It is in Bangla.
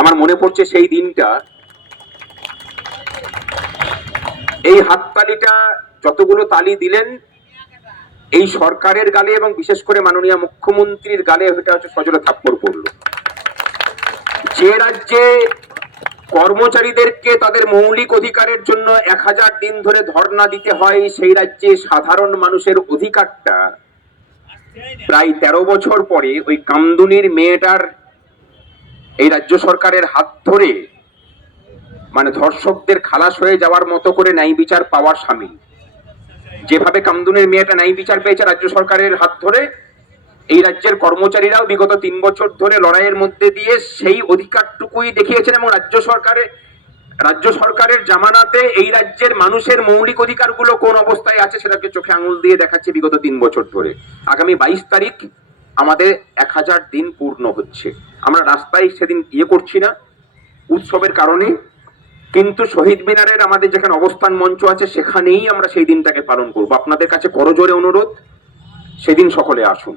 আমার মনে পড়ছে সেই দিনটা, এই হাততালিটা যতগুলো তালি দিলেন এই সরকারের গালে এবং বিশেষ করে মাননীয় মুখ্যমন্ত্রীর গালে এটা হচ্ছে সজোরে থাপ্পড় পড়লো। যে রাজ্যে কর্মচারীদেরকে তাদের মৌলিক অধিকারের জন্য 1000 দিন ধরে ধর্ণা দিতে হয়, সেই রাজ্যে সাধারণ মানুষের অধিকারটা প্রায় 13 বছর পরে ওই কামদুনির মেয়েটার এই রাজ্য সরকারের হাত ধরে মানে ধর্ষকদের খালাস হয়ে যাওয়ার মতো করে ন্যায় বিচার পাওয়ার সামিল। যেভাবে কামদুনির মেয়েটা ন্যায় বিচার পেয়েছে রাজ্য সরকারের হাত ধরে, এই রাজ্যের কর্মচারীরাও বিগত 3 বছর ধরে লড়াইয়ের মধ্যে দিয়ে সেই অধিকারটুকুই দেখিয়েছেন এবং রাজ্য সরকারের জামানাতে এই রাজ্যের মানুষের মৌলিক অধিকারগুলো কোন অবস্থায় আছে সেটাকে চোখে আঙুল দিয়ে দেখাচ্ছে বিগত 3 বছর ধরে। আগামী 22 তারিখ আমাদের 1000 দিন পূর্ণ হচ্ছে। আমরা রাস্তায় সেদিন করছি না উৎসবের কারণে, কিন্তু শহীদ মিনারের আমাদের যেখানে অবস্থান মঞ্চ আছে সেখানেই আমরা সেই দিনটাকে পালন করব। আপনাদের কাছে করজোরে অনুরোধ, সেদিন সকলে আসুন।